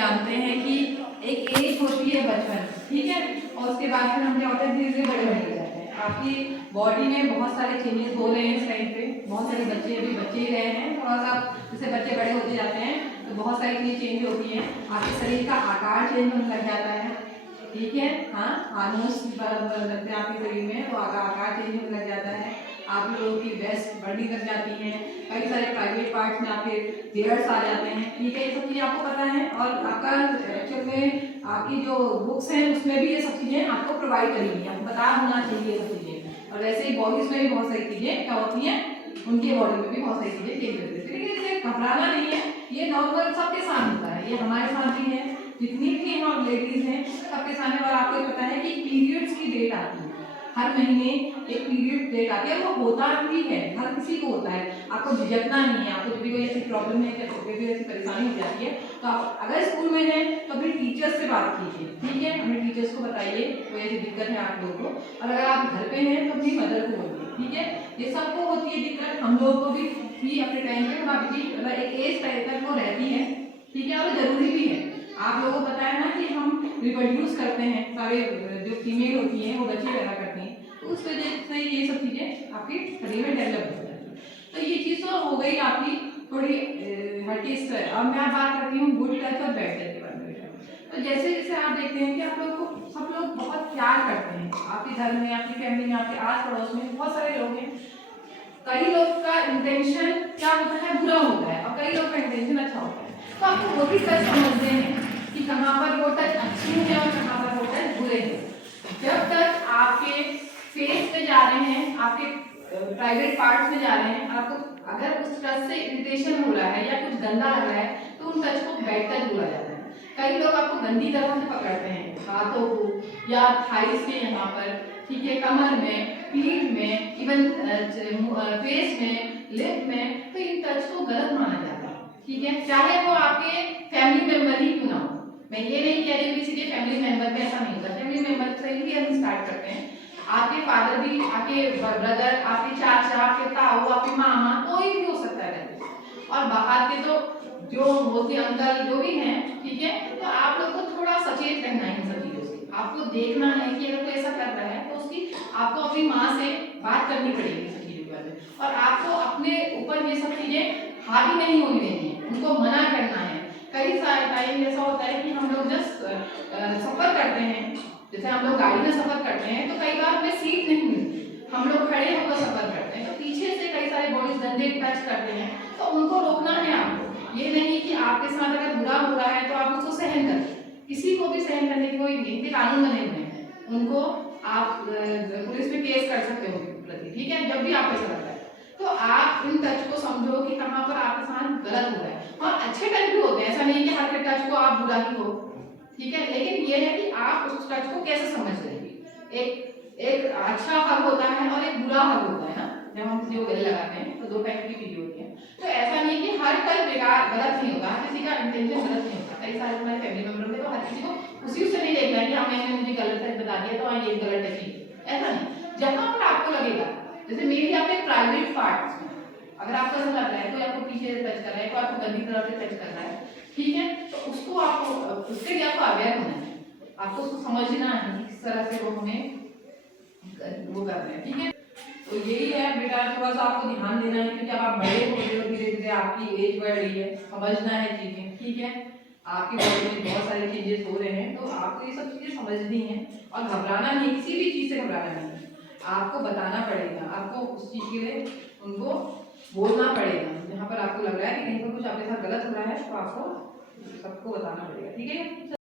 जानते हैं कि एक एज होती है बचपन, ठीक है, और उसके बाद फिर हम क्या होता है धीरे धीरे बड़े होने लग जाते हैं। आपकी बॉडी में बहुत सारे चेंजेस हो रहे हैं इस टाइम पे। बहुत सारे बच्चे अभी बच्चे ही रहे हैं, थोड़ा सा जैसे बच्चे बड़े होते जाते हैं तो बहुत सारी चीज़ें चेंज होती हैं। आपके शरीर का आकार चेंज होने लग जाता है, ठीक है, हाँ, हार्मोन्स लगते हैं आपके शरीर में तो आकार चेंज होने लग जाता है। आप लोगों की ब्रेस्ट बढ़ने लग जाती हैं, कई सारे प्राइवेट पार्ट्स में आपके हेयर्स आ जाते हैं, ठीक है, ये सब चीज़ें आपको पता है। और आपका एक्चुअल में आपकी जो बुक्स हैं उसमें भी ये सब चीज़ें आपको प्रोवाइड करेंगी, आपको पता होना चाहिए ये सब चीज़ें। और वैसे ही बॉडीज में भी बहुत सारी चीज़ें क्या होती हैं, उनकी बॉडी में भी बहुत सारी चीज़ें चेंज होती है, लेकिन इसे घबराना नहीं है, ये नॉर्मल सबके साथ होता है, ये हमारे साथ भी है, जितनी भी यहाँ लेडीज हैं सबके सामने। और आपको पता है कि पीरियड्स की डेट आती है, हर महीने एक पीरियड डेट आती है, वो होता भी है, हर किसी को होता है, आपको झिझकना नहीं है। आपको जब भी कोई ऐसी प्रॉब्लम है या कोई भी ऐसी परेशानी हो जाती है तो आप अगर स्कूल में हैं तो अपने टीचर्स से बात कीजिए, ठीक है, अपने टीचर्स को बताइए कोई ऐसी दिक्कत है आप लोगों को। और अगर आप घर पे हैं तो अपनी मदर को बोलिए, ठीक है, ये सबको होती है दिक्कत, हम लोगों को भी अपने टाइम पे भाभी जी मतलब एक एज तक वो रहती है, ठीक है, और जरूरी भी है। आप लोगों को पता है ना कि हम रिप्रोड्यूस करते हैं, सारे जो फीमेल होती हैं वो बच्चे पैदा करती हैं, तो उस वजह से ये सब चीज़ें आपके शरीर में डेवलप हो जाती है। तो ये चीज़ तो हो गई आपकी थोड़ी हल्की स्ट्रेस। अब मैं बात करती हूँ गुड टच और बैड टच के बारे में। तो जैसे जैसे आप देखते हैं कि आप लोग को सब लोग बहुत प्यार करते हैं, आपके घर में, आपकी फैमिली में, आपके आस पड़ोस में बहुत सारे लोग हैं। कई लोग का इंटेंशन क्या होता है, बुरा होता है, और कई लोग का इंटेंशन अच्छा होता है। तो आपको वो भी टच समझते हैं कि कहाँ पर वो टच अच्छे हैं और कहाँ पर वो टच बुरे हैं। जब तक आपके फेस पे जा रहे हैं, आपके प्राइवेट पार्ट्स में जा रहे हैं, आपको अगर उस टच से इरिटेशन हो रहा है या कुछ गंदा लग रहा है तो उन टच को बैड टच बोला जाता है। कई लोग आपको गंदी तरह से पकड़ते हैं, हाथों को या थाइस के यहाँ पर, ठीक है, कमर में, पीठ में, इवन फेस में, लिप में, तो इन टच को गलत माना जाता है, ठीक है, चाहे वो आपके फैमिली मेंबर ही क्यों ना हो। मैं ये नहीं कह रही किसी के फैमिली मेंबर में ऐसा नहीं होता, फैमिली मेंबर से ही हम स्टार्ट करते हैं। आपके फादर भी, आपके ब्रदर, आपके चाचा, आपके ताऊ, आपके मामा, कोई भी हो सकता है। और बाहर के तो जो होते अंकल जो भी हैं, ठीक है, तो आप लोग को थोड़ा सचेत रहना है इन सब चीजों से। आपको देखना है कि अगर कोई ऐसा कर रहा है तो उसकी आपको अपनी माँ से बात करनी पड़ेगी सब चीजों के बारे में, और आपको अपने ऊपर ये सब चीजें हावी नहीं होने देनी है, उनको मना करना है। कई सारे टाइम ऐसा होता है कि हम लोग जस्ट सफर करते हैं, जैसे हम लोग गाड़ी में सफर करते हैं तो कई बार हमें सीट नहीं मिलती, हम लोग खड़े होकर सफर करते हैं तो पीछे से कई सारे बॉडीज गंदे टच करते हैं, तो उनको रोकना है आपको। ये नहीं कि आपके साथ अगर बुरा हो रहा है तो आप उसको सहन करें, किसी को भी सहन करने की कोई नहीं, कानून बने हुए हैं, उनको आप पुलिस में केस कर सकते हो प्रति, ठीक है, जब भी आपको ऐसा लगता है। तो आप इन टच को समझो कि कहाँ पर आपके साथ गलत हो रहा है। और अच्छे टच भी होते हैं, ऐसा नहीं कि हर के टच को आप बुरा ही हो, ठीक है, लेकिन ये है कि आप उस टच को कैसे समझ रहे हैं। एक अच्छा हग होता है और एक बुरा हग होता है ना, जब हम किसी को गले लगाते हैं तो दो टाइप की चीजें होती हैं। तो ऐसा नहीं कि हर टच बेकार गलत नहीं होता, किसी का इंटेंशन गलत नहीं होता। कई सारे हमारे फैमिली मेंबर होते हैं तो हर किसी को उसी से नहीं देखना है कि हाँ मैंने मुझे गलत टच बता दिया तो हाँ ये गलत टच ही, ऐसा नहीं। जहाँ पर आपको लगेगा, जैसे मेरी आपके प्राइवेट पार्ट्स, अगर आपको ऐसा लग रहा है कोई आपको पीछे टच कर रहा है, कोई आपको गंदी तरह से टच कर रहा है, ठीक है, तो उसको आपको उसके लिए आपको अवेयर होना है, आपको उसको समझना है किस तरह से वो हमें वो कर रहे हैं, ठीक है। तो यही है बेटा, थोड़ा सा आपको ध्यान देना है क्योंकि अब आप बड़े हो रहे हो, धीरे धीरे आपकी एज बढ़ रही है, समझना है चीजें, ठीक है, आपकी बॉडी में बहुत सारे चेंजेस हो रहे हैं, तो आपको ये सब चीजें समझनी है और घबराना नहीं, किसी भी चीज से घबराना नहीं है, आपको बताना पड़ेगा, आपको उस चीज के लिए उनको बोलना पड़ेगा। जहाँ पर आपको लग रहा है कि कहीं पर कुछ आपके साथ गलत हो रहा है तो आपको सबको बताना पड़ेगा, ठीक है।